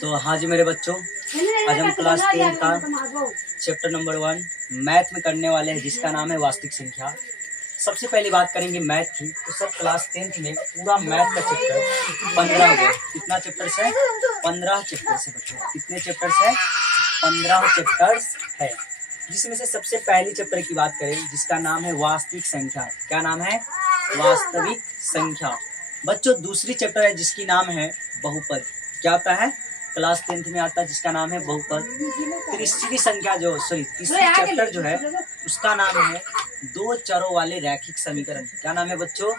तो हाँ जी मेरे बच्चों, आज हम क्लास 10 का चैप्टर नंबर 1 मैथ में करने वाले हैं, जिसका नाम है वास्तविक संख्या। सबसे पहले बात करेंगे मैथ की। तो सब क्लास 10 में पूरा मैथ का चैप्टर 15 है। कितना चैप्टर है? 15 चैप्टर से बच्चों। कितने चैप्टर है? 15 चैप्टर्स है, जिसमें से सबसे पहले चैप्टर की बात करें जिसका नाम है वास्तविक संख्या। क्या नाम है? वास्तविक संख्या। बच्चों दूसरी चैप्टर है जिसकी नाम है बहुपद। क्या आता है? क्लास 10 में आता है जिसका नाम है बहुपद। तीसरी संख्या तीसरी चैप्टर जो है उसका नाम है दो चरों वाले रैखिक समीकरण। क्या नाम है बच्चों?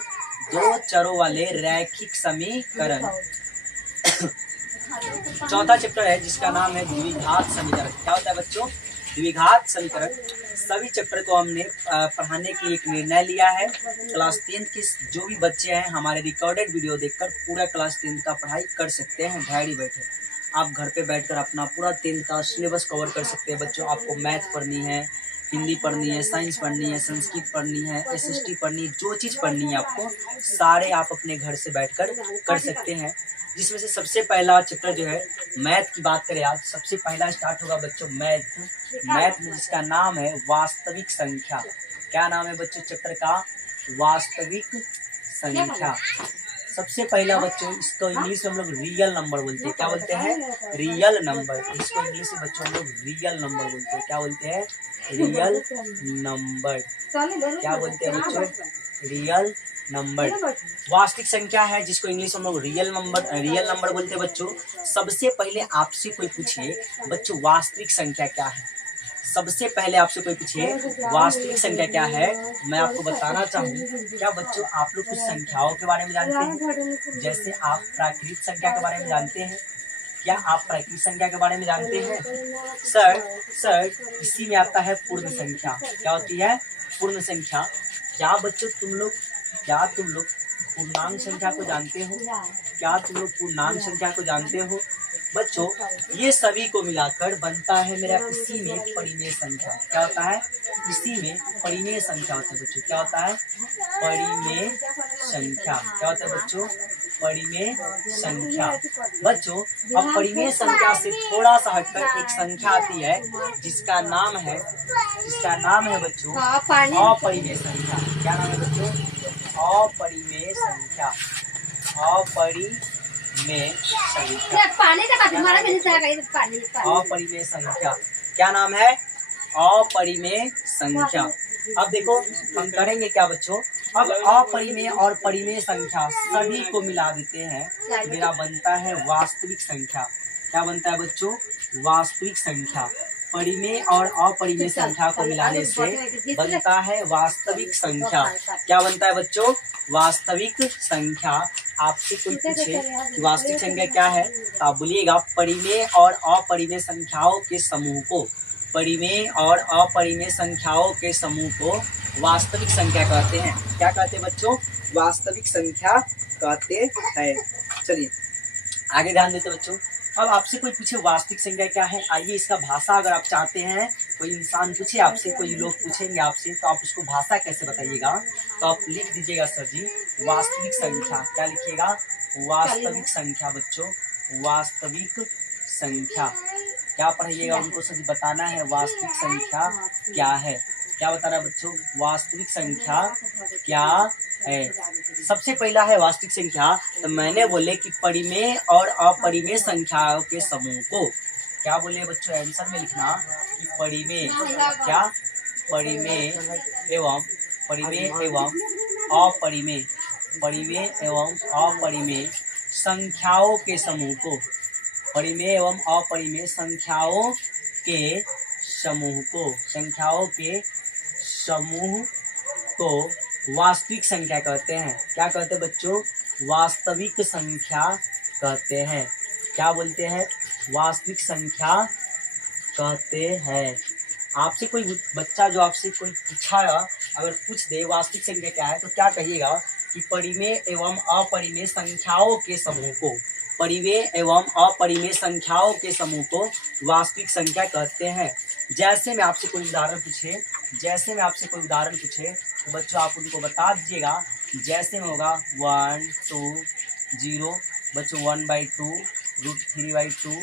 दो चरों वाले रैखिक समीकरण। चौथा चैप्टर है जिसका नाम है द्विघात समीकरण। क्या होता है बच्चों? द्विघात समीकरण। सभी चैप्टर को हमने पढ़ाने की एक निर्णय लिया है। क्लास 10 के जो भी बच्चे हैं हमारे रिकॉर्डेड वीडियो देखकर पूरा क्लास 10 का पढ़ाई कर सकते हैं। घर बैठे आप घर पे बैठकर अपना पूरा 10 का सिलेबस कवर कर सकते हैं। बच्चों आपको मैथ पढ़नी है, हिंदी पढ़नी है, साइंस पढ़नी है, संस्कृत पढ़नी है, एसएसटी पढ़नी है, जो चीज़ पढ़नी है आपको सारे आप अपने घर से बैठकर कर सकते हैं। जिसमें से सबसे पहला चैप्टर जो है मैथ की बात करें, आज सबसे पहला स्टार्ट होगा बच्चों मैथ में जिसका नाम है वास्तविक संख्या। क्या नाम है बच्चों चैप्टर का? वास्तविक संख्या। सबसे पहला बच्चों इसको इंग्लिश में हम लोग रियल नंबर बोलते हैं। क्या बोलते हैं? Real number. इसको इंग्लिश में बच्चों हम लोग रियल नंबर बोलते हैं। क्या बोलते हैं? Real number. क्या बोलते हैं बच्चों? Real number. वास्तविक संख्या है जिसको इंग्लिश में हम लोग रियल नंबर बोलते हैं। बच्चों सबसे पहले आपसे कोई पूछे बच्चों वास्तविक संख्या क्या है, सबसे पहले आपसे कोई पूछे वास्तविक संख्या क्या है, मैं आपको बताना चाहूँ। क्या बच्चों आप लोग कुछ संख्याओं के बारे में जानते हैं? जैसे आप प्राकृतिक संख्या के बारे में जानते हैं? क्या आप प्राकृतिक संख्या के बारे में जानते हैं? सर इसी में आता है पूर्ण संख्या। क्या होती है? पूर्ण संख्या। क्या बच्चों तुम लोग पूर्णांक संख्या को जानते हो? क्या तुम लोग पूर्णांक संख्या को जानते हो? बच्चों ये सभी को मिलाकर बनता है मेरा इसी में परिमेय संख्या। क्या होता है? इसी में परिमेय संख्या होता है बच्चों। क्या होता है? परिमेय संख्या। क्या होता है बच्चों? परिमेय संख्या। बच्चों अब परिमेय संख्या से थोड़ा सा हटकर एक संख्या आती है जिसका नाम है बच्चों अपरिमेय संख्या। क्या नाम है बच्चों? अपरिमेय संख्या। अपरिमेय संख्या। अपरिमेय संख्या। क्या नाम है? अपरिमेय संख्या। अब देखो हम करेंगे क्या बच्चों, अब अपरिमेय और परिमेय संख्या सभी को मिला देते हैं, मेरा बनता है वास्तविक संख्या। क्या बनता है बच्चों? वास्तविक संख्या। परिमेय और अपरिमेय संख्या को मिलाने से बनता है वास्तविक संख्या। क्या बनता है बच्चों? वास्तविक संख्या। आपसे कोई पूछे कि वास्तविक संख्या क्या है तो आप बोलिएगा परिमेय और अपरिमेय संख्याओं के समूह को, परिमेय और अपरिमेय संख्याओं के समूह को वास्तविक संख्या कहते हैं। क्या कहते हैं बच्चों? वास्तविक संख्या कहते हैं। चलिए आगे ध्यान देते बच्चों। अब आपसे कोई पूछे वास्तविक संख्या क्या है, आइए इसका भाषा अगर आप चाहते हैं, कोई इंसान पूछे आपसे, कोई लोग पूछेंगे आपसे तो आप उसको भाषा कैसे बताइएगा, तो आप लिख दीजिएगा सर जी वास्तविक संख्या। क्या लिखिएगा? वास्तविक संख्या। बच्चों वास्तविक संख्या क्या पढ़िएगा, उनको सर बताना है वास्तविक संख्या क्या है। क्या बताना है बच्चों? वास्तविक संख्या क्या है। सबसे पहला है वास्तविक संख्या, तो मैंने बोले कि परिमेय और अपरिमेय संख्याओं के समूह को, क्या बोले बच्चों आंसर में लिखना कि परिमेय, क्या परिमेय एवं अपरिमेय, परिमेय एवं अपरिमेय संख्याओं के समूह को, परिमेय एवं अपरिमेय संख्याओं के समूह को वास्तविक संख्या कहते हैं। क्या कहते हैं बच्चों? वास्तविक संख्या कहते हैं। क्या बोलते हैं? वास्तविक संख्या कहते हैं। आपसे कोई बच्चा जो आपसे कोई पूछा, अगर पूछ दे वास्तविक संख्या क्या है तो क्या कहिएगा कि परिमेय एवं अपरिमेय संख्याओं के समूह को, परिमेय एवं अपरिमेय संख्याओं के समूह को वास्तविक संख्या कहते हैं। जैसे मैं आपसे कोई उदाहरण पूछे तो बच्चों आप उनको बता दीजिएगा जैसे में होगा 1 2 0 बच्चों 1/2 √3/2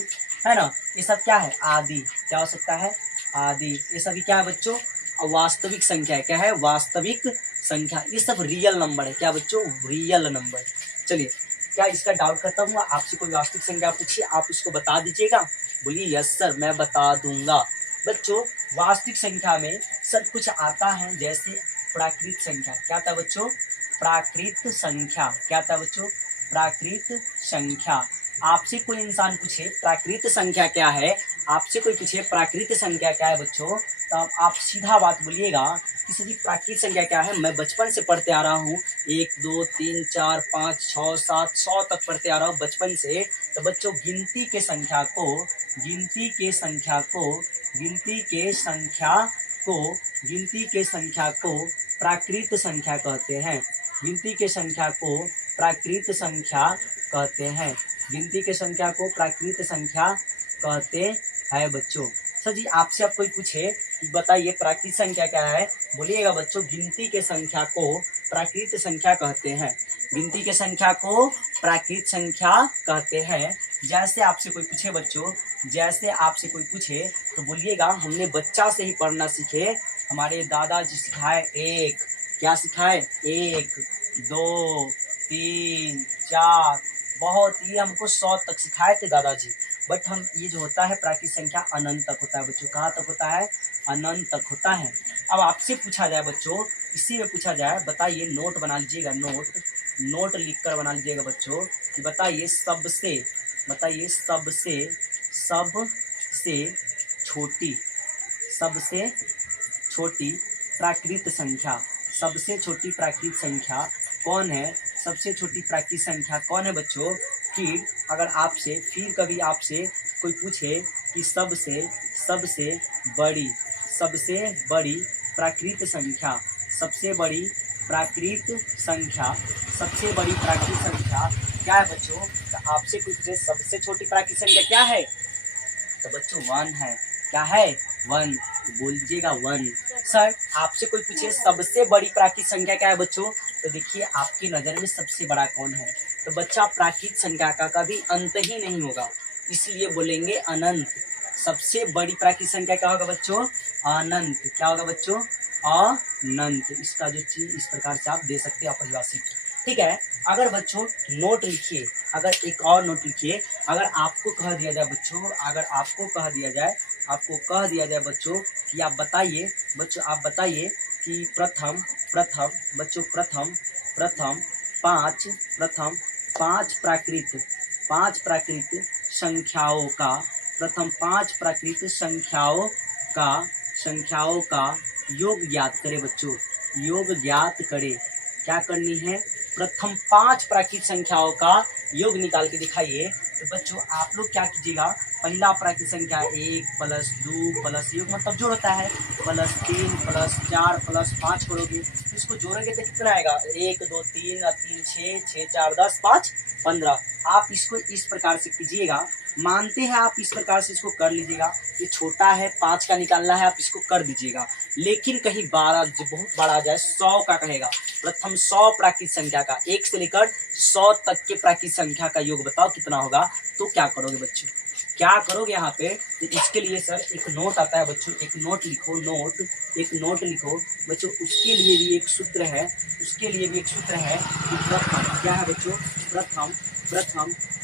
है ना। ये सब क्या है, आदि। क्या हो सकता है, आदि। ये सभी क्या है बच्चों, वास्तविक संख्या है। क्या है, वास्तविक संख्या। ये सब रियल नंबर है। क्या बच्चों, रियल नंबर। चलिए, क्या इसका डाउट करता हूँ, आपसे कोई वास्तविक संख्या पूछिए, आप इसको बता दीजिएगा। बोलिए यस सर मैं बता दूंगा। बच्चों वास्तविक संख्या में सब कुछ आता है, जैसे प्राकृत संख्या। क्या था बच्चों, प्राकृत संख्या। क्या था बच्चों, प्राकृत संख्या। आपसे कोई इंसान पूछे प्राकृत संख्या क्या है, आपसे कोई पूछे प्राकृत संख्या क्या है बच्चों, तो आप सीधा बात बोलिएगा कि सर जी प्राकृत संख्या क्या है, मैं बचपन से पढ़ते आ रहा हूँ, 1 2 3 4 5 6 7 100 तक पढ़ते आ रहा हूँ बचपन से। तो बच्चों गिनती के संख्या को गिनती के संख्या को गिनती के संख्या को गिनती के संख्या को प्राकृत संख्या कहते हैं। गिनती के संख्या को प्राकृत संख्या कहते हैं। गिनती के संख्या को प्राकृत संख्या कहते हैं बच्चों। सर जी आपसे अब कोई पूछे कि बताइए प्राकृत संख्या क्या है, बोलिएगा बच्चों गिनती के संख्या को प्राकृत संख्या कहते हैं। गिनती के संख्या को प्राकृत संख्या कहते हैं। जैसे आपसे कोई पूछे बच्चों, जैसे आपसे कोई पूछे तो बोलिएगा हमने बच्चा से ही पढ़ना सीखे, हमारे दादाजी सिखाए एक। क्या सिखाए, 1 2 3 4 बहुत ही हमको 100 तक सिखाए थे दादाजी। बट हम ये जो होता है प्राकृत संख्या अनंत तक होता है बच्चों। कहाँ तक होता है, अनंत तक होता है। अब आपसे पूछा जाए बच्चों, इसी में पूछा जाए, बताइए, नोट बना लीजिएगा, नोट लिखकर बना लीजिएगा बच्चों कि बताइए सबसे छोटी प्राकृत संख्या। सबसे छोटी प्राकृत संख्या कौन है, सबसे छोटी प्राकृत संख्या कौन है बच्चों। फिर कभी आपसे कोई पूछे कि सबसे बड़ी प्राकृत संख्या, सबसे बड़ी प्राकृत संख्या क्या है बच्चों। तो आपसे कोई पूछे सबसे छोटी प्राकृत संख्या क्या है, तो बच्चों 1 है। क्या है, 1। बोलिएगा 1। सर आपसे कोई पूछे सबसे बड़ी प्राकृत संख्या क्या है बच्चों, तो देखिए आपकी नज़र में सबसे बड़ा कौन है, तो बच्चा प्राकृत संख्या का कभी अंत ही नहीं होगा, इसलिए बोलेंगे अनंत। सबसे बड़ी प्राकृत संख्या क्या होगा बच्चों, अनंत। क्या होगा बच्चों, अनंत। इसका जो चीज इस प्रकार से आप दे सकते हैं अपरिभाषित। ठीक है। अगर बच्चों नोट लिखिए, अगर एक और नोट लिखिए, अगर आपको कह दिया जाए बच्चों, आपको कह दिया जाए बच्चों कि आप बताइए कि प्रथम पाँच प्राकृत संख्याओं का योग ज्ञात करें बच्चों। योग ज्ञात करें। क्या करनी है, प्रथम 5 प्राकृत संख्याओं का योग निकाल के दिखाइए। तो बच्चों आप लोग क्या कीजिएगा, पहला प्राकृत संख्या 1 + 2 + योग मतलब जोड़ होता है +3 + 4 + 5 करोगे, इसको जोड़ोगे तो कितना आएगा, 1 2 3 3 6 6 4 10 5 15। आप इसको इस प्रकार से कीजिएगा, मानते हैं आप इस प्रकार से इसको कर लीजिएगा। ये छोटा है 5 का निकालना है, आप इसको कर दीजिएगा। लेकिन कहीं 12 जो बहुत बड़ा आ जाए 100 का कहेगा, प्रथम 100 प्राकृत संख्या का 1 से लेकर 100 तक के प्राकृत संख्या का योग बताओ कितना होगा। तो क्या करोगे बच्चों, क्या करोगे यहाँ पे, तो इसके लिए सर एक नोट आता है बच्चों, एक नोट लिखो बच्चों। उसके लिए भी एक सूत्र है कि प्रथम क्या है बच्चों, प्रथम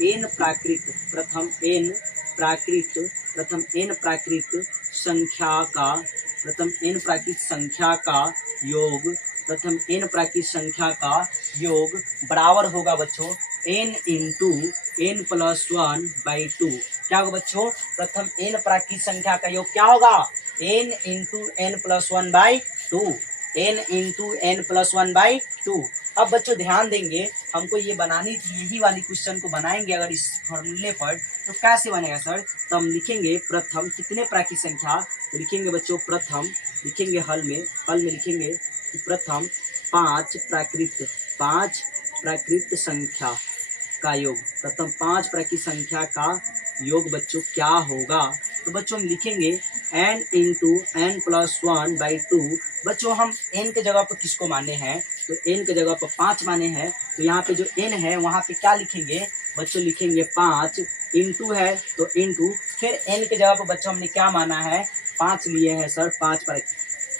n प्राकृत संख्या का योग बराबर होगा बच्चों n × n + 1/2। क्या होगा बच्चों, प्रथम n प्राकृत संख्या का योग क्या होगा, n × n + 1/2। n × n + 1/2। अब बच्चों ध्यान देंगे, हमको ये बनानी थी, यही वाली क्वेश्चन को बनाएंगे अगर इस फॉर्मूले पर, तो कैसे बनेगा सर। तो हम लिखेंगे प्रथम कितने प्राकृत संख्या, तो लिखेंगे बच्चों प्रथम, लिखेंगे हल में लिखेंगे कि प्रथम 5 प्राकृत संख्या का योग, प्रथम 5 प्राकृत संख्या का योग बच्चों क्या होगा। तो बच्चों हम लिखेंगे n × n + 1/2 बच्चों हम n के जगह पर किसको माने हैं, तो n के जगह पर 5 माने हैं। तो यहाँ पे जो n है वहाँ पे क्या लिखेंगे बच्चों, लिखेंगे 5 इंटू है तो इंटू, फिर n के जगह पर बच्चों हमने क्या माना है, 5 लिए हैं सर, 5 पर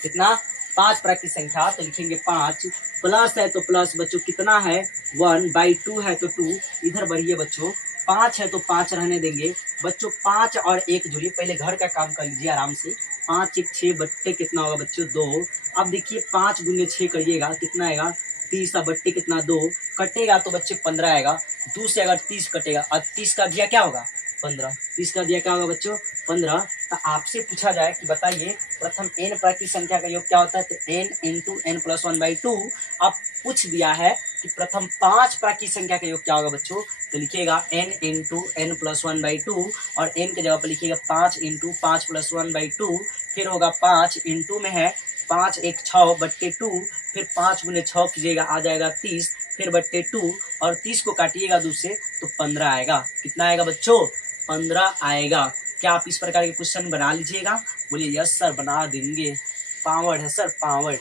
कितना 5 प्राकृतिक संख्या, तो लिखेंगे 5 प्लस है तो प्लस बच्चों कितना है 1/2 है तो 2, इधर बढ़िए बच्चों 5 है तो 5 रहने देंगे बच्चों, 5 और 1 जोड़िए, पहले घर का काम कर लीजिए आराम से। 5 1 6 बट्टे कितना होगा बच्चों 2। अब देखिए 5 गुने 6 करिएगा कितना आएगा 30, बट्टे कितना 2, कटेगा तो बच्चे 15 आएगा। 2 से अगर 30 कटेगा और 30 का दिया क्या होगा 15, 30 का दिया क्या होगा बच्चों 15। तो आपसे पूछा जाए कि बताइए प्रथम n प्राकृतिक संख्या का योग क्या होता है, तो n इंटू एन प्लस 1/2। अब पूछ दिया है कि प्रथम 5 प्राकृतिक संख्या का योग क्या होगा बच्चों, तो लिखिएगा n इंटू एन प्लस 1/2 और n के जगह पर लिखिएगा 5 इंटू 5 प्लस 1/2, फिर होगा 5 इंटू में है 5 1 6 बट्टे 2, फिर 5 गुने 6 कीजिएगा आ जाएगा 30, फिर बट्टे 2 और 30 को काटिएगा 2 से तो 15 आएगा। कितना आएगा बच्चों 15 आएगा। क्या आप इस प्रकार के क्वेश्चन बना लीजिएगा, बोलिए यस सर बना देंगे, पावर है सर पावर,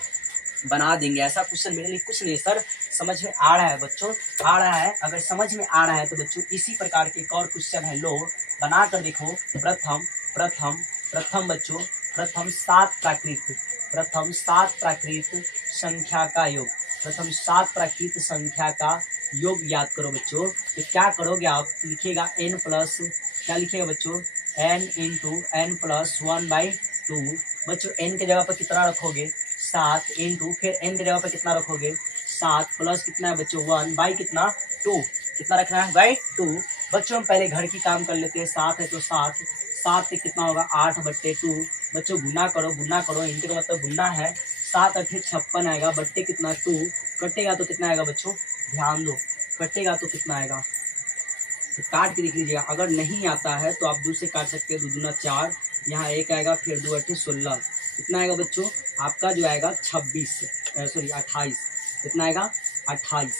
बना देंगे। ऐसा क्वेश्चन मेरे लिए कुछ नहीं सर, समझ में आ रहा है बच्चों, आ रहा है। अगर समझ में आ रहा है तो बच्चों इसी प्रकार के एक और क्वेश्चन है, लो बना कर देखो। प्रथम प्रथम प्रथम बच्चों प्रथम 7 प्राकृत संख्या का योग, प्रथम 7 प्राकृत संख्या का योग याद करो बच्चों। तो क्या करोगे आप, लिखिएगा n प्लस, क्या लिखिएगा बच्चों n इंटू एन प्लस 1/2। बच्चों n के जगह पर कितना रखोगे 7 इंटू, फिर n के जगह पर कितना रखोगे 7 प्लस कितना है बच्चों 1 बाई कितना 2, कितना रखना है बाई 2। बच्चों हम पहले घर की काम कर लेते हैं। 7 है तो 7, 7 से कितना होगा 8/2। बच्चों गुना करो, इनके तो मतलब गुना है। 7 8 56 आएगा, बट्टे कितना 2, कटेगा तो कितना आएगा बच्चों, ध्यान दो कटेगा तो कितना आएगा, तो काट के देख लीजिएगा। अगर नहीं आता है तो आप 2 से काट सकते हैं, 2 दूना 4, यहाँ 1 आएगा, फिर 2 8 16, कितना आएगा बच्चों आपका जो आएगा 28, कितना आएगा 28।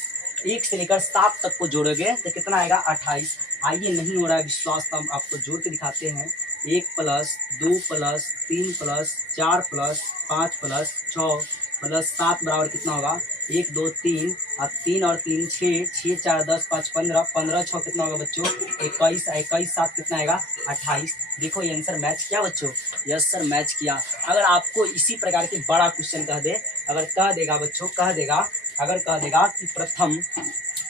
1 से लेकर 7 तक को जोड़ोगे तो कितना आएगा 28। आइए नहीं हो रहा है विश्वास तो हम आपको जोड़ के दिखाते हैं। 1 plus 2 plus 3 plus 4 plus 5 plus 6 plus 7 बराबर कितना होगा 1 2 3 और 3 और 3 6, 6 4 10 5 15, 15 6 कितना होगा बच्चों 21, 21 7 कितना आएगा 28। देखो ये आंसर मैच किया बच्चों, यस सर मैच किया। अगर आपको इसी प्रकार के बड़ा क्वेश्चन कह दे, अगर कह देगा बच्चों, अगर कह देगा कि प्रथम,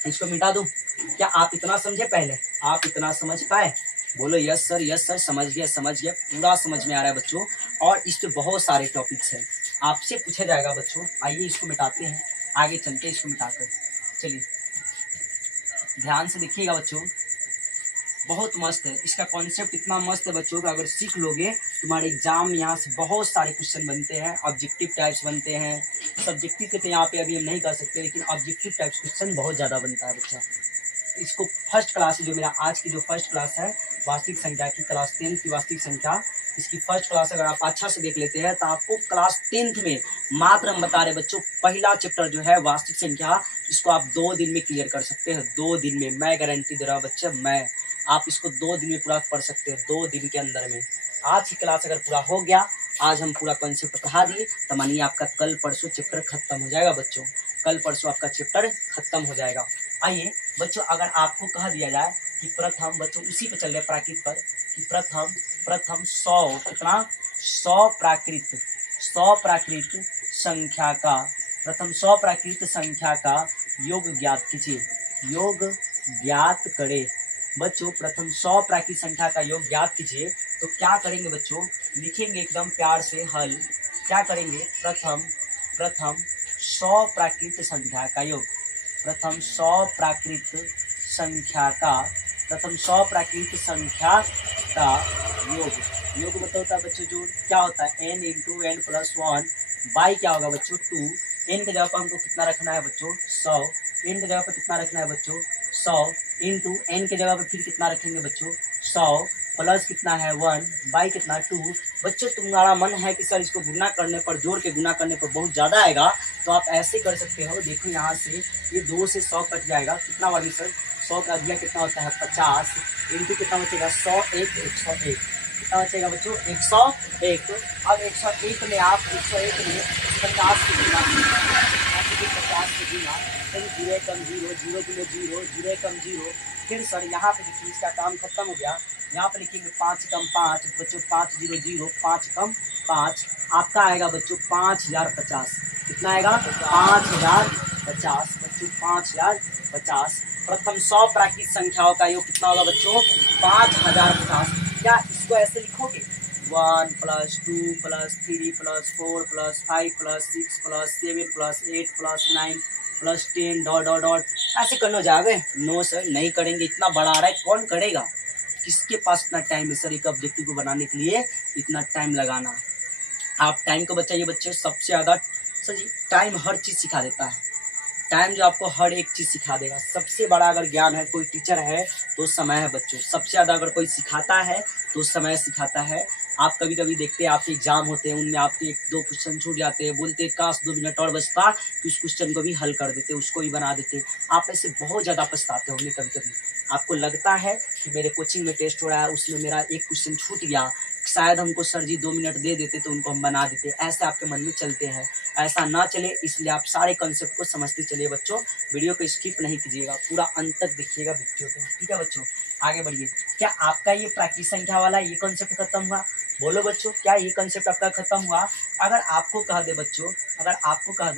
इसको मिटा दूं, क्या आप इतना समझे, पहले आप इतना समझ पाए, बोलो यस सर समझ गया, पूरा समझ में आ रहा है बच्चों। और इस पे बहुत सारे टॉपिक्स हैं, आपसे पूछा जाएगा बच्चों। आइए इसको मिटाते हैं, आगे चलते हैं इसको मिटाकर। चलिए ध्यान से देखिएगा बच्चों, बहुत मस्त है, इसका कॉन्सेप्ट इतना मस्त है बच्चों का, अगर सीख लोगे तुम्हारे एग्जाम में यहाँ से बहुत सारे क्वेश्चन बनते हैं, ऑब्जेक्टिव टाइप्स बनते हैं। सब्जेक्टिव के तो यहाँ पे अभी हम नहीं कर सकते, लेकिन ऑब्जेक्टिव टाइप्स क्वेश्चन बहुत ज़्यादा बनता है बच्चा। इसको फर्स्ट क्लास, जो मेरा आज की जो फर्स्ट क्लास है वास्तविक संख्या की, क्लास 10 की वास्तविक संख्या, इसकी फर्स्ट क्लास अगर आप अच्छा से देख लेते हैं तो आपको क्लास 10th में मात्र हम बता रहे बच्चों, पहला चैप्टर जो है वास्तविक संख्या, इसको आप 2 दिन में क्लियर कर सकते हैं। 2 दिन में मैं गारंटी दे रहा हूँ बच्चे, आप इसको 2 दिन में पूरा पढ़ सकते हैं, 2 दिन के अंदर में। आज की क्लास अगर पूरा हो गया, आज हम पूरा कॉन्सेप्ट पढ़ा दिए, तो मानिए आपका कल परसों चैप्टर खत्म हो जाएगा बच्चों, कल परसों आपका चैप्टर खत्म हो जाएगा। आइए बच्चों, अगर आपको कह दिया जाए कि प्रथम, बच्चों उसी पे चल रहे प्राकृत पर, कि प्रथम 100 कितना 100 प्राकृत संख्या का, प्रथम 100 प्राकृत संख्या का योग ज्ञात कीजिए, योग ज्ञात करें। बच्चों प्रथम 100 प्राकृत संख्या का योग ज्ञात कीजिए, तो क्या करेंगे बच्चों, लिखेंगे एकदम प्यार से हल। क्या करेंगे, प्रथम 100 प्राकृत संख्या का योग, प्रथम 100 प्राकृत संख्या का, प्रथम 100 प्राकृत संख्या का योग मतलब होता है बच्चों, जो क्या होता है n into n plus 1 by क्या होगा बच्चों 2। n के जगह पर हमको कितना रखना है बच्चों 100, n के जगह पर कितना रखना है बच्चों 100 इंटू n के जगह पर फिर कितना रखेंगे बच्चों 100 प्लस कितना है 1 बाई कितना 2। बच्चों तुम्हारा मन है कि सर इसको गुना करने पर, जोड़ के गुना करने पर बहुत ज़्यादा आएगा, तो आप ऐसे कर सकते हो। देखो यहाँ से ये 2 से 100 कट जाएगा, कितना वाली सर 100 का दिया कितना होता है 50 इंटू कितना बचेगा 100 1 101, कितना बचेगा बच्चों 101। अब 101 में आप 101 में 50 से गुना 50 से गुना, फिर 0 कम 0, 0 गुने 0, 0 कम 0। फिर सर यहाँ पे देखिए इसका काम खत्म हो गया, यहाँ पे लिखेंगे 5 कम 5 बच्चों 5 0 0, 5 कम 5 आपका आएगा बच्चों 5050। कितना आएगा 5050 बच्चों 5050। प्रथम 100 प्राकृत संख्याओं का योग कितना होगा बच्चों 5050। क्या इसको ऐसे लिखोगे 1 + 2 + 3 + 4 + 5 + 6 + 7 + 8 + 9 + 10 डॉट डॉट डॉट ऐसे करने हो जाओगे? नो सर, नहीं करेंगे। इतना बड़ा आ रहा है, कौन करेगा? किसके पास इतना टाइम है सर एक ऑब्जेक्टिव को बनाने के लिए इतना टाइम लगाना? आप टाइम को बचाइए बच्चों। सबसे ज़्यादा सर जी टाइम हर चीज़ सिखा देता है। टाइम जो आपको हर एक चीज़ सिखा देगा। सबसे बड़ा अगर ज्ञान है, कोई टीचर है तो समय है बच्चों। सबसे ज़्यादा अगर कोई सिखाता है तो समय सिखाता है। आप कभी कभी देखते हैं आपके एग्जाम होते हैं, उनमें आपके 1-2 क्वेश्चन छूट जाते हैं, बोलते हैं काश 2 मिनट और बचता कि उस क्वेश्चन को भी हल कर देते, उसको भी बना देते। आप ऐसे बहुत ज़्यादा पछताते होंगे कभी कभी। आपको लगता है कि मेरे कोचिंग में टेस्ट हो रहा है, उसमें मेरा एक क्वेश्चन छूट गया, शायद हमको सर जी 2 मिनट दे देते तो उनको हम बना देते। ऐसे आपके मन में चलते हैं। ऐसा ना चले इसलिए आप सारे कॉन्सेप्ट को समझते चलिए बच्चों। वीडियो को स्किप नहीं कीजिएगा, पूरा अंत तक देखिएगा वीडियो को, ठीक है बच्चों? आगे बढ़िए। क्या आपका ये प्राकृत संख्या वाला ये कॉन्सेप्ट खत्म हुआ? बोलो बच्चों, क्या ये कॉन्सेप्ट आपका खत्म हुआ? अगर आपको कह दे बच्चों, अगर आपको कह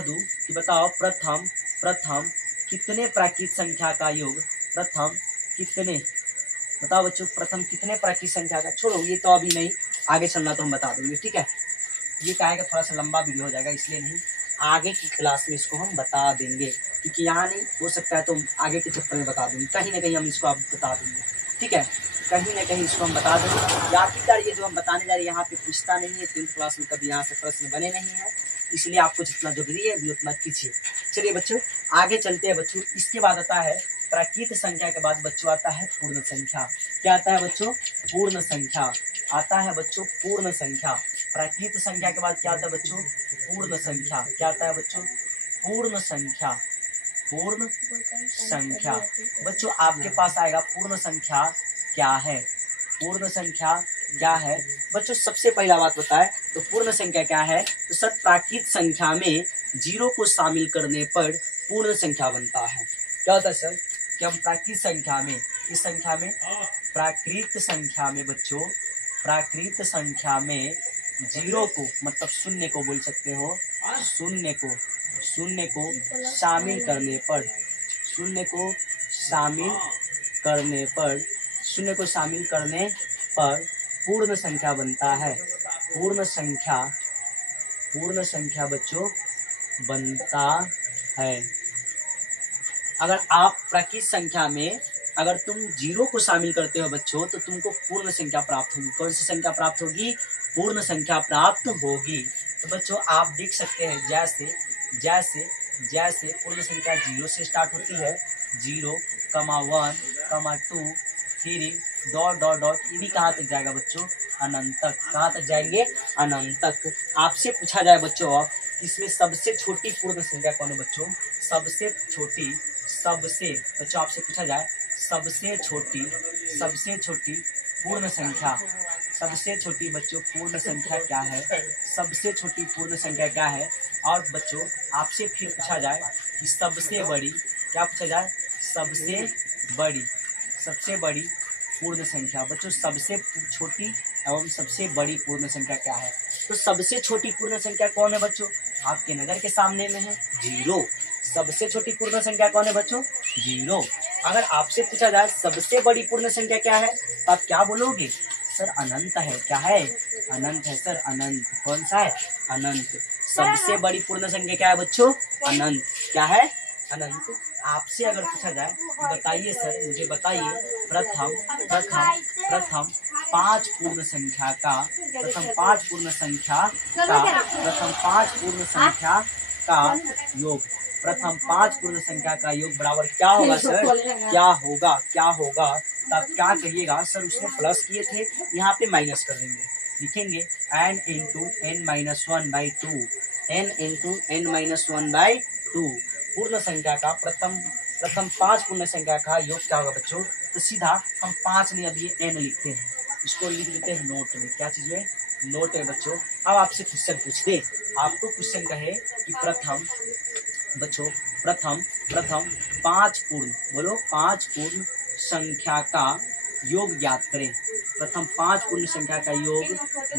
दूं कि बताओ प्रथम कितने प्राकृत संख्या का योग, प्रथम कितने, बताओ बच्चों प्रथम कितने प्राकृत संख्या का, छोड़ो ये तो अभी नहीं, आगे चलना तो हम बता देंगे, ठीक है? ये क्या है कि थोड़ा सा लंबा वीडियो हो जाएगा, इसलिए नहीं, आगे की क्लास में इसको हम बता देंगे, क्योंकि यहाँ नहीं हो सकता है तो आगे के चैप्टर में बता देंगे। कहीं ना कहीं हम इसको आप बता देंगे, ठीक है? कहीं ना कहीं इसको हम बता देंगे। आखिरकार ये जो हम बताने जा रहे हैं यहाँ पे पूछता नहीं है, 10th क्लास में कभी यहाँ से प्रश्न बने नहीं है, इसलिए आपको जितना जरूरी है भी उतना कीजिए। चलिए बच्चों आगे चलते हैं बच्चों। इसके बाद आता है प्राकृत संख्या के बाद बच्चों आता है पूर्ण संख्या। क्या आता है बच्चों? पूर्ण संख्या आता है बच्चों, पूर्ण संख्या। प्राकृत संख्या के बाद क्या आता है बच्चों? पूर्ण संख्या। क्या आता है बच्चों? पूर्ण संख्या। पूर्ण संख्या बच्चों आपके पास आएगा पूर्ण संख्या क्या है? पूर्ण संख्या क्या है बच्चों? सबसे पहला बात बताए तो पूर्ण संख्या क्या है? तो सर प्राकृत संख्या में 0 को शामिल करने पर पूर्ण संख्या बनता है। क्या होता है सर कि हम प्राकृत संख्या में, इस संख्या में, प्राकृत संख्या में बच्चों, प्राकृत संख्या में 0 को मतलब शून्य को बोल सकते हो, शून्य को शामिल करने पर, शून्य को शामिल करने पर, शून्य को शामिल करने पर पूर्ण संख्या बनता है। पूर्ण संख्या बच्चों बनता है। अगर आप प्राकृत संख्या में अगर तुम 0 को शामिल करते हो बच्चों तो तुमको पूर्ण संख्या प्राप्त होगी। कौन सी संख्या प्राप्त होगी? पूर्ण संख्या प्राप्त होगी। तो बच्चों आप देख सकते हैं जैसे पूर्ण संख्या 0 से स्टार्ट होती है, 0, 1, 2, 3 डॉट डॉट डॉट, ये भी कहाँ तक जाएगा बच्चों? अनंत तक। कहाँ तक जाएंगे? अनंत तक। आपसे पूछा जाए बच्चों अब इसमें सबसे छोटी पूर्ण संख्या कौन है बच्चों? सबसे बच्चों आपसे पूछा जाए सबसे छोटी पूर्ण संख्या, सबसे छोटी बच्चों पूर्ण संख्या क्या है? सबसे छोटी पूर्ण संख्या क्या है? और बच्चों आपसे फिर पूछा जाए कि सबसे बड़ी, क्या पूछा जाए? सबसे बड़ी पूर्ण संख्या बच्चों, सबसे छोटी एवं सबसे बड़ी पूर्ण संख्या क्या है? तो सबसे छोटी पूर्ण संख्या कौन है बच्चों? आपके नजर के सामने में है 0। सबसे छोटी पूर्ण संख्या कौन है बच्चों? 0। अगर आपसे पूछा जाए सबसे बड़ी पूर्ण संख्या क्या है तो आप क्या बोलोगे? सर अनंत है। क्या है? अनंत है सर, अनंत। कौन सा है? अनंत। सबसे बड़ी पूर्ण संख्या क्या है बच्चों? अनंत। क्या है? अनंत। आपसे अगर पूछा जाए बताइए सर, मुझे बताइए प्रथम 5 पूर्ण संख्या का, प्रथम 5 पूर्ण संख्या का योग, प्रथम 5 पूर्ण संख्या का योग बराबर क्या होगा सर? क्या होगा? तब क्या कहिएगा? सर उसने प्लस किए थे, यहाँ पे माइनस कर देंगे, लिखेंगे n into n minus 1/2, n into n minus 1/2। पूर्ण संख्या का प्रथम 5 पूर्ण संख्या का योग क्या होगा बच्चों? तो सीधा हम 5 नहीं, अब ये n लिखते हैं, इसको लिख देते हैं नोट में। क्या चीज में? नोट है बच्चों। अब आपसे क्वेश्चन पूछते, आपको क्वेश्चन कहे कि प्रथम बच्चों प्रथम 5 पूर्ण, बोलो 5 पूर्ण संख्या का योग ज्ञात करें। प्रथम 5 पूर्ण संख्या का योग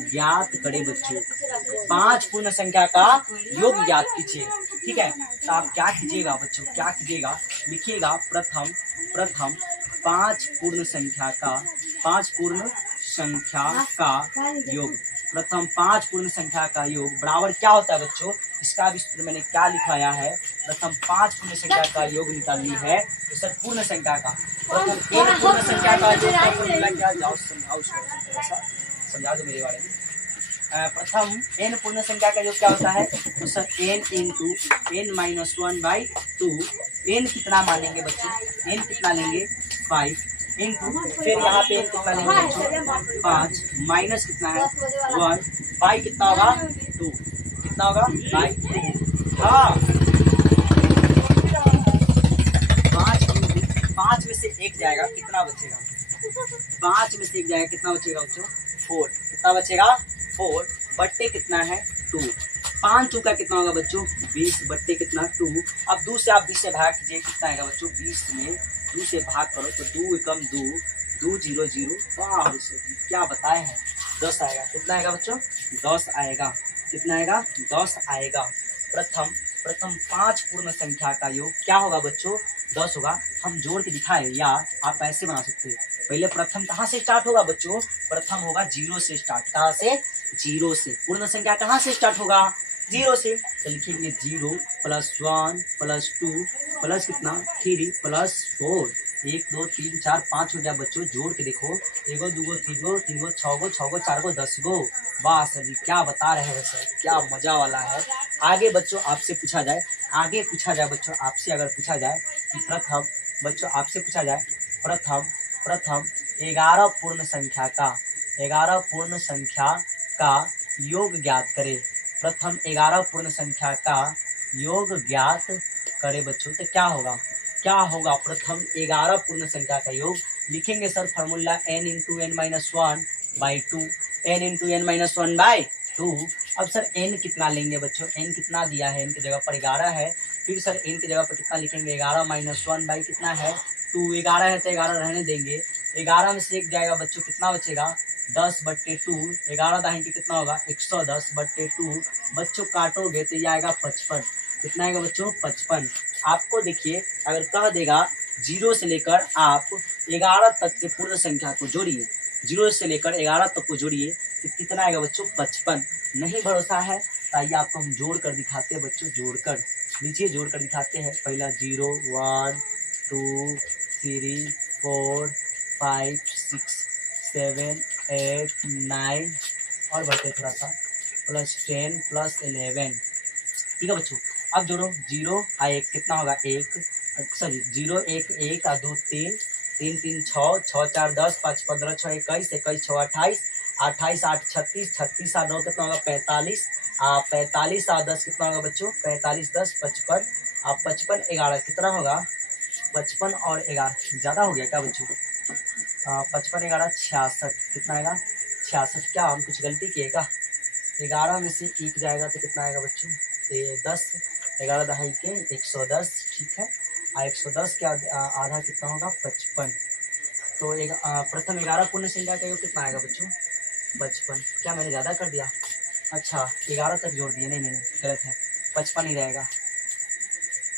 ज्ञात करें बच्चों। 5 पूर्ण संख्या का योग ज्ञात कीजिए। ठीक है, तो आप क्या कीजिएगा बच्चों, क्या कीजिएगा, लिखिएगा प्रथम 5 पूर्ण संख्या का 5 पूर्ण संख्या का योग। प्रथम 5 पूर्ण संख्या का योग बराबर क्या होता है बच्चों, इसका भी सूत्र मैंने क्या लिखाया है। प्रथम 5 पूर्ण संख्या का योग निकालनी है तो सर पूर्ण संख्या का प्रथम n पूर्ण संख्या का योग का फॉर्मूला क्या, जाओ समझाओ उसको, थोड़ा सा समझा दो मेरे बारे में। प्रथम n पूर्ण संख्या का योग क्या होता है, तो sir n into n-1/2। n कितना मानेंगे बच्चों, n कितना लेंगे 5 इंटू, फिर यहाँ पे n कितना लेंगे बच्चों 5, माइनस कितना है 1, बाई कितना होगा 2, कितना होगा बाई 2। हाँ 5 में से 1 जाएगा, कितना बचेगा, 5 में से 1 जाएगा, कितना बचेगा बच्चों 4, कितना बचेगा 4, बट्टे कितना है 2, 5 2 का कितना होगा बच्चों 20, बट्टे कितना 2। अब 2 से आप 20 से भाग कीजिए, कितना आएगा बच्चों 20 में 2 से भाग करो तो 2 एकम 2, 2 0 0, वाह क्या बताए हैं 10 आएगा, कितना आएगा बच्चों 10 आएगा, कितना आएगा 10 आएगा। प्रथम 5 पूर्ण संख्या का योग क्या होगा बच्चों 10 होगा। हम जोड़ के दिखाए या आप ऐसे बना सकते हैं। पहले प्रथम कहाँ से स्टार्ट होगा बच्चों, प्रथम होगा 0 से स्टार्ट, कहाँ से 0 से। पूर्ण संख्या कहाँ से स्टार्ट होगा 0 से, तो लिखेंगे 0 + 1 + 2 प्लस कितना 3 + 4, 1 2 3 4 5 हो गया बच्चों। जोड़ के देखो 1 2 3 3 6 6 4 10 गो। वाह सर जी क्या बता रहे हैं सर, क्या मजा वाला है। आगे बच्चों आपसे पूछा जाए, आगे पूछा जाए बच्चों आपसे, अगर पूछा जाए कि प्रथम बच्चों आपसे पूछा जाए प्रथम 11 पूर्ण संख्या का 11 पूर्ण संख्या का योग ज्ञात करें। प्रथम 11 पूर्ण संख्या का योग ज्ञात करें बच्चों, तो क्या होगा, क्या होगा प्रथम 11 पूर्ण संख्या का योग। लिखेंगे sir formula n into n-1/2, n into n-1/2। अब सर n कितना लेंगे बच्चों, n कितना दिया है, n की जगह पर 11 है, फिर सर n की जगह पर कितना लिखेंगे 11 - 1 कितना है 2, 11 है तो 11 रहने देंगे। 11 में से 1 जाएगा बच्चों, कितना बचेगा 10/2, 11 दाहिने के कितना होगा 110/2। बच्चों काटोगे तो ये आएगा 55, कितना आएगा बच्चों 55। आपको देखिए अगर कह देगा 0 से लेकर आप 11 तक के पूर्ण संख्या को जोड़िए, 0 से लेकर 11 तक को जोड़िए तो कितना आएगा बच्चों 55। नहीं भरोसा है तो आइए आपको हम जोड़ कर दिखाते हैं बच्चों, जोड़कर नीचे जोड़ कर दिखाते हैं। पहला 0 1 2 3 4 5 6 7 8 9 और बढ़ते थोड़ा सा +10 +11। ठीक है बच्चों, अब जोड़ो 0 आ 1 कितना होगा 1, सॉरी 0 1 1 आ 2 3 3 3 6 6 4 10 5 15 6 21 21 6 28 28 8 36 36 आ 9 कितना होगा 45 45 आ 10 कितना होगा बच्चों 45 10 55 55 11 कितना होगा 55 और 11 ज़्यादा हो गया क्या बच्चों 55 11 66, कितना आएगा 66। क्या हम कुछ गलती किए क्या, 11 में से 1 जाएगा तो कितना आएगा बच्चों 10, 11 दहाई के 110। ठीक है, 110 के आधा कितना होगा 55। तो प्रथम 11 पूर्ण संख्या का योग कितना आएगा बच्चों 55। क्या मैंने ज़्यादा कर दिया, अच्छा 11 तक जोड़ दिए, नहीं गलत है, 55 ही रहेगा,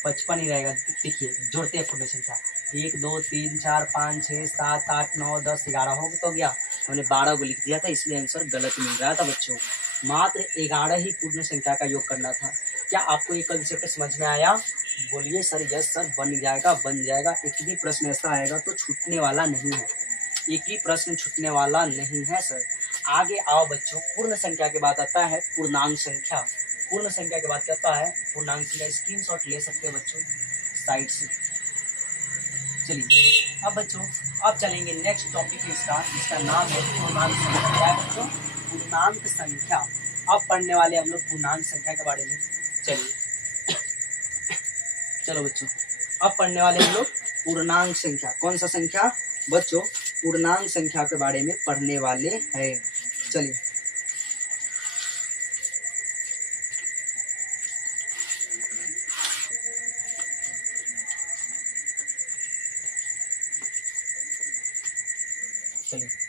55 ही रहेगा। देखिए जोड़ते हैं पूर्ण संख्या 1 2 3 4 5 6 7 8 9 10 11 हो तो गया, मैंने 12 को लिख दिया था इसलिए आंसर गलत मिल रहा था बच्चों। मात्र 11 ही पूर्ण संख्या का योग करना था। क्या आपको ये कंसेप्ट समझ में आया, बोलिए सर यस सर, बन जाएगा। एक ही प्रश्न ऐसा आएगा तो छूटने वाला नहीं है, एक ही प्रश्न छूटने वाला नहीं है सर। आगे आओ बच्चों, पूर्ण संख्या के बाद आता है पूर्णांक संख्या। पूर्ण संख्या के बाद क्या आता है पूर्णांक संख्या, स्क्रीनशॉट ले सकते हैं बच्चों साइड से। चलिए अब बच्चों अब चलेंगे नेक्स्ट टॉपिक इसका नाम है पूर्णांक संख्या। क्या है बच्चों पूर्णांक संख्या। अब पढ़ने वाले हम लोग पूर्णांक संख्या के बारे में। चलिए चलो बच्चों अब पढ़ने वाले हम लोग पूर्णांक संख्या। कौन सा संख्या बच्चों पूर्णांक संख्या के बारे में पढ़ने वाले हैं। चलिए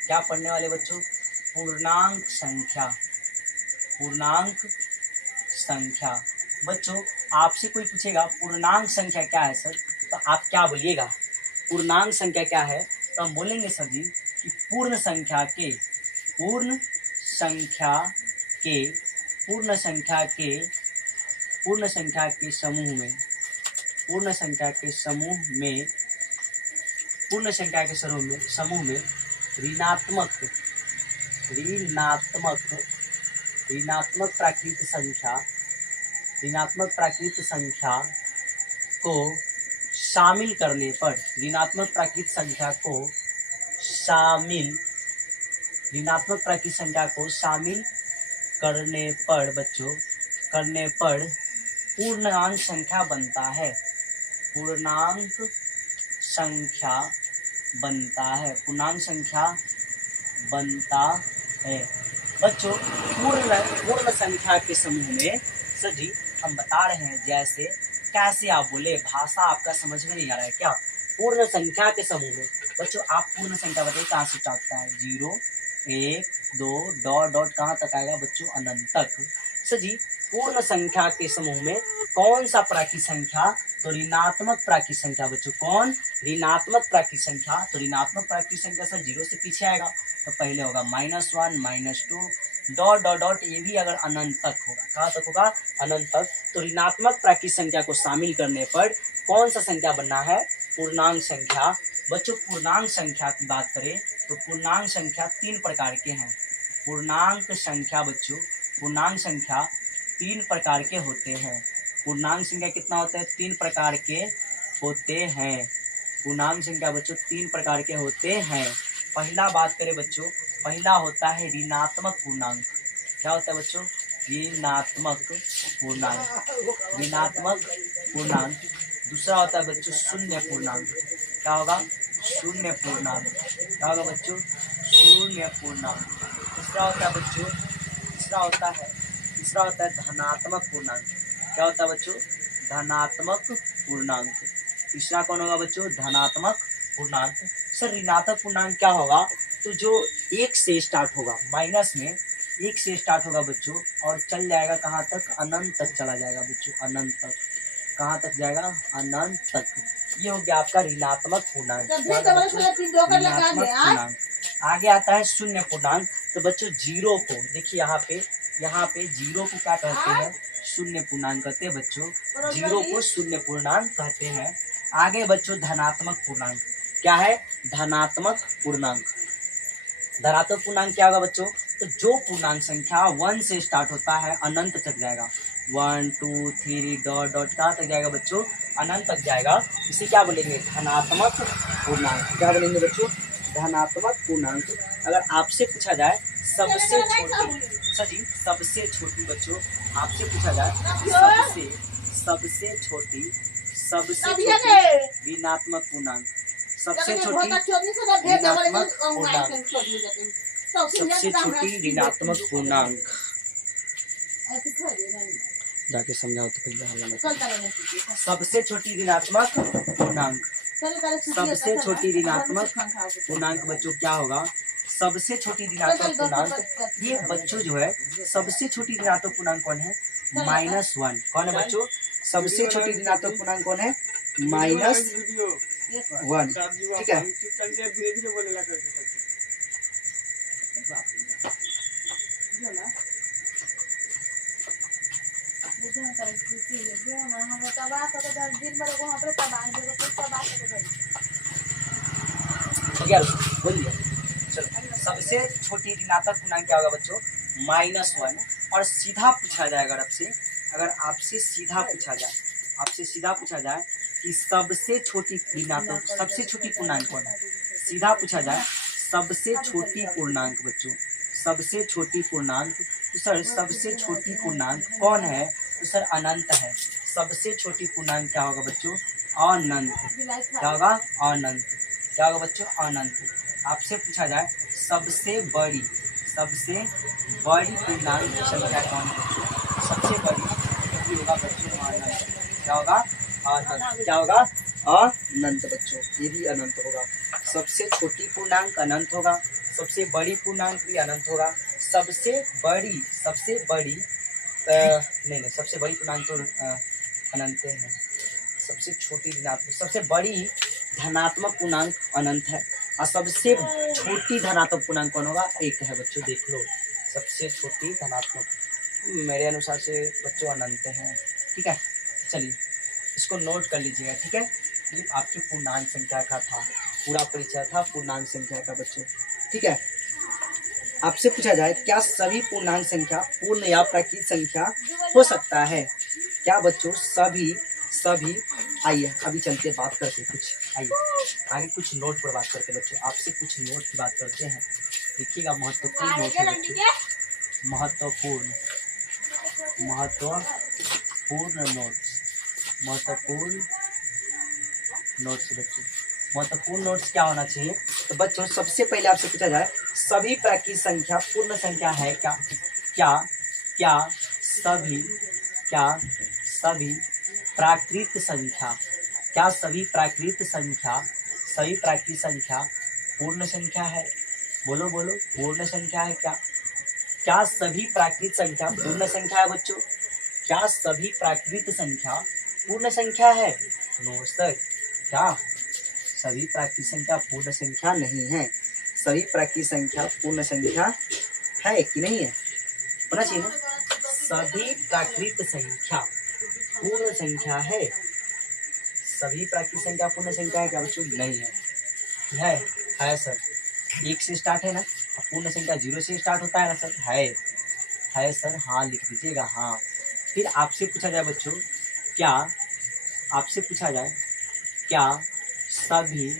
क्या पढ़ने वाले बच्चों? पूर्णांक संख्या। पूर्णांक संख्या। बच्चों आपसे कोई पूछेगा पूर्णांक संख्या क्या है सर, तो आप क्या बोलिएगा? पूर्णांक संख्या क्या है तो हम बोलेंगे सर जी कि पूर्ण संख्या के पूर्ण संख्या के पूर्ण संख्या के पूर्ण संख्या के समूह में पूर्ण संख्या के समूह में पूर्ण संख्या के समूह में ऋणात्मक प्राकृत संख्या को शामिल करने पर ऋणात्मक प्राकृत संख्या को शामिल करने पर बच्चों पूर्णांक संख्या बनता है। पूर्णांक संख्या बनता है बच्चों। पूर्ण संख्या के समूह में सर जी हम बता रहे हैं, जैसे कैसे आप बोले, भाषा आपका समझ में नहीं आ रहा है क्या? पूर्ण संख्या के समूह में बच्चों आप पूर्ण संख्या बताइए कहाँ से स्टार्ट होता है? 0 1 2 डॉट डॉट कहाँ तक आएगा बच्चों? अनंत तक। सर जी पूर्ण संख्या के समूह में कौन सा प्राकृत संख्या? तो ऋणात्मक प्राकृत संख्या बच्चों। कौन? ऋणात्मक प्राकृत संख्या। तो ऋणात्मक प्राकृत संख्या सर 0 से पीछे आएगा तो पहले होगा -1 -2 डॉट डॉट डॉट, ये भी अगर अनंत तक होगा, कहाँ तक होगा? अनंत तक। तो ऋणात्मक प्राकृत संख्या को शामिल करने पर कौन सा संख्या बनना है? पूर्णांक संख्या। बच्चों पूर्णांक संख्या की बात करें तो पूर्णांक संख्या 3 प्रकार के हैं। पूर्णांक संख्या बच्चों, पूर्णांक संख्या 3 प्रकार के होते हैं। पूर्णांक संख्या कितना होता है? 3 प्रकार के होते हैं। पूर्णांक संख्या बच्चों 3 प्रकार के होते हैं। पहला बात करें बच्चों, पहला होता है ऋणात्मक पूर्णांक। क्या होता है बच्चों? ऋणात्मक पूर्णांक। दूसरा होता है बच्चों शून्य पूर्णांक। क्या होगा? शून्य पूर्णांक। क्या होगा बच्चों? शून्य पूर्णांक। तीसरा होता है बच्चों, तीसरा होता है धनात्मक पूर्णांक। क्या होता है बच्चों? धनात्मक पूर्णांक। तीसरा कौन होगा बच्चों? धनात्मक पूर्णांक। सर ऋणात्मक पूर्णांक क्या होगा? तो जो 1 से स्टार्ट होगा, माइनस में 1 से स्टार्ट होगा बच्चों और चल जाएगा कहाँ तक? अनंत तक चला जाएगा बच्चों। अनंत तक। कहाँ तक जाएगा? अनंत तक। ये हो गया आपका ऋणात्मक पूर्णांक। आगे आता है शून्य पूर्णांक। तो बच्चों 0 को देखिए, यहाँ पे 0 को क्या कहते हैं? शून्य पूर्णांक कहते हैं बच्चों। 0 को शून्य पूर्णांक कहते हैं। आगे बच्चों धनात्मक पूर्णांक। क्या है? धनात्मक पूर्णांक। धनात्मक पूर्णांक क्या होगा बच्चों? तो जो पूर्णांक संख्या 1 से स्टार्ट होता है अनंत तक जाएगा। 1 2 3 डॉट डॉट कहाँ तक जाएगा बच्चों? अनंत तक जाएगा। इसे क्या बोलेंगे? धनात्मक पूर्णांक। क्या बोलेंगे बच्चों? धनात्मक पूर्णांक। अगर आपसे पूछा जाए सबसे छोटी बच्चों, आपसे पूछा जाए सबसे छोटी ऋणात्मक पूर्णांक, सबसे छोटी ऋणात्मक पूर्णांक जाके समझाओ तो पहले। सबसे छोटी ऋणात्मक पूर्णांक, सबसे छोटी ऋणात्मक पूर्णांक बच्चों क्या होगा? सबसे छोटी ऋणात्मक पूर्णांक, ये बच्चों जो है सबसे छोटी ऋणात्मक पूर्णांक कौन है? -1। कौन है बच्चों? सबसे छोटी ऋणात्मक पूर्णांक कौन है? -1। ठीक है। बोलिए चलो, सबसे छोटी ऋणात्मक पूर्णांक क्या होगा बच्चों? -1। और सीधा पूछा जाए, अगर आपसे सीधा पूछा जाए कि सबसे छोटी ऋणात्मक, सबसे छोटी पूर्णांक कौन है? सीधा पूछा जाए सबसे छोटी पूर्णांक बच्चों, सबसे छोटी पूर्णांक, तो सर सबसे छोटी पूर्णांक कौन है? तो सर अनंत है। सबसे छोटी पूर्णांक क्या होगा बच्चों? अनंत। क्या होगा? अनंत। क्या होगा बच्चों? अनंत। आपसे पूछा जाए सबसे बड़ी पूर्णांक संख्या कौन है बच्चों? सबसे बड़ी ये होगा बच्चों अनंत। क्या होगा? अनंत। क्या होगा? अनंत बच्चों, ये भी अनंत होगा। सबसे छोटी पूर्णांक अनंत होगा, सबसे बड़ी पूर्णांक भी अनंत होगा। सबसे बड़ी नहीं, सबसे बड़ी पूर्णांक तो अनंत है। सबसे छोटी ऋणात्मक, सबसे बड़ी धनात्मक पूर्णांक अनंत है और सबसे छोटी धनात्मक पूर्णांक कौन होगा? एक है बच्चों, देख लो। सबसे छोटी धनात्मक मेरे अनुसार से बच्चों अनंत है। ठीक है, चलिए इसको नोट कर लीजिएगा। ठीक है, ये आपके पूर्णांक संख्या का था, पूरा परिचय था पूर्णांक संख्या का बच्चों। ठीक है, आपसे पूछा जाए क्या सभी पूर्णांक संख्या पूर्ण या प्राकृत संख्या हो सकता है? क्या बच्चों सभी आइए अभी चलते बात करते कुछ, आइए आगे कुछ नोट पर बात करते बच्चों। आपसे कुछ नोट की बात करते हैं, देखिएगा महत्वपूर्ण नोट है बच्चों। महत्वपूर्ण नोट्स बच्चों। महत्वपूर्ण नोट्स क्या होना चाहिए? तो बच्चों सबसे पहले आपसे पूछा जाए सभी प्राकृत संख्या पूर्ण संख्या है क्या? सभी प्राकृत संख्या पूर्ण संख्या है? बोलो पूर्ण संख्या है क्या? क्या सभी प्राकृत संख्या पूर्ण संख्या है बच्चों? क्या सभी प्राकृत संख्या पूर्ण संख्या है? No sir. क्या सभी प्राकृत संख्या पूर्ण संख्या नहीं है? सभी प्राकृत संख्या पूर्ण संख्या है कि नहीं है? होना चाहिए ना। सभी प्राकृत संख्या पूर्ण संख्या है। सभी प्राकृत संख्या पूर्ण संख्या है क्या बच्चों? नहीं है। है सर। 1 से स्टार्ट है ना, पूर्ण संख्या 0 से स्टार्ट होता है ना सर? है सर। हाँ लिख दीजिएगा। हाँ, फिर आपसे पूछा जाए बच्चों क्या सभी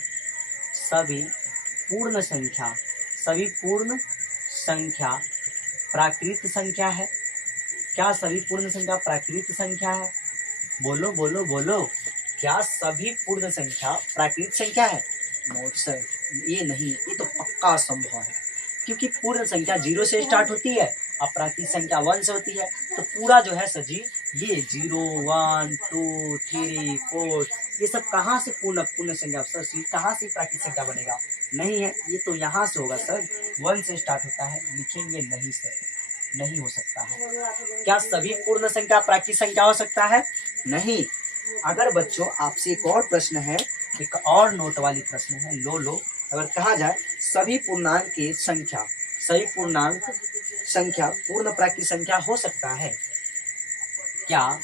पूर्ण संख्या प्राकृत संख्या है? क्या सभी पूर्ण संख्या प्राकृत संख्या है? बोलो। क्या सभी पूर्ण संख्या प्राकृत संख्या है? नोट सर, ये नहीं, ये तो पक्का असंभव है, क्योंकि पूर्ण संख्या 0 से स्टार्ट होती है और प्राकृत संख्या 1 से होती है। तो पूरा जो है सर जी ये 0, 1, 2, 3, 4 ये सब कहाँ से पूर्ण संख्या सर जी? कहाँ से प्राकृत संख्या बनेगा? नहीं है, ये तो यहाँ से होगा सर। 1 से स्टार्ट होता है, लिखेंगे नहीं सर, नहीं हो सकता है। क्या सभी पूर्ण संख्या प्राकृत संख्या हो सकता है? नहीं। अगर बच्चों आपसे एक और प्रश्न है, एक और नोट वाली प्रश्न है, लो। अगर कहा जाए सभी पूर्णांक संख्या पूर्ण प्राकृत संख्या हो सकता है? क्या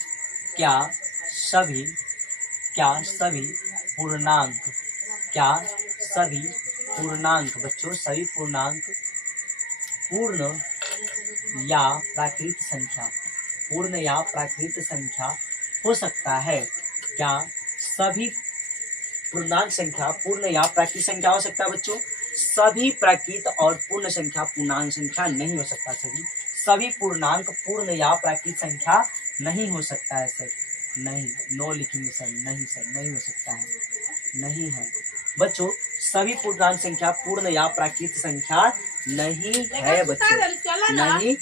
सभी पूर्णांक बच्चों, सभी पूर्णांक पूर्ण या प्राकृत संख्या हो सकता है? क्या सभी पूर्णांक संख्या पूर्ण या प्राकृत संख्या हो सकता है बच्चों? सभी प्राकृत और पूर्ण संख्या पूर्णांक संख्या नहीं हो सकता सभी पूर्णांक पूर्ण या प्राकृत संख्या नहीं हो सकता है सर। नहीं, नो लिखेंगे सर। नहीं सर, नहीं हो सकता है, नहीं है बच्चों। सभी पूर्णांक संख्या पूर्ण या प्राकृत संख्या नहीं है बच्चों, नहीं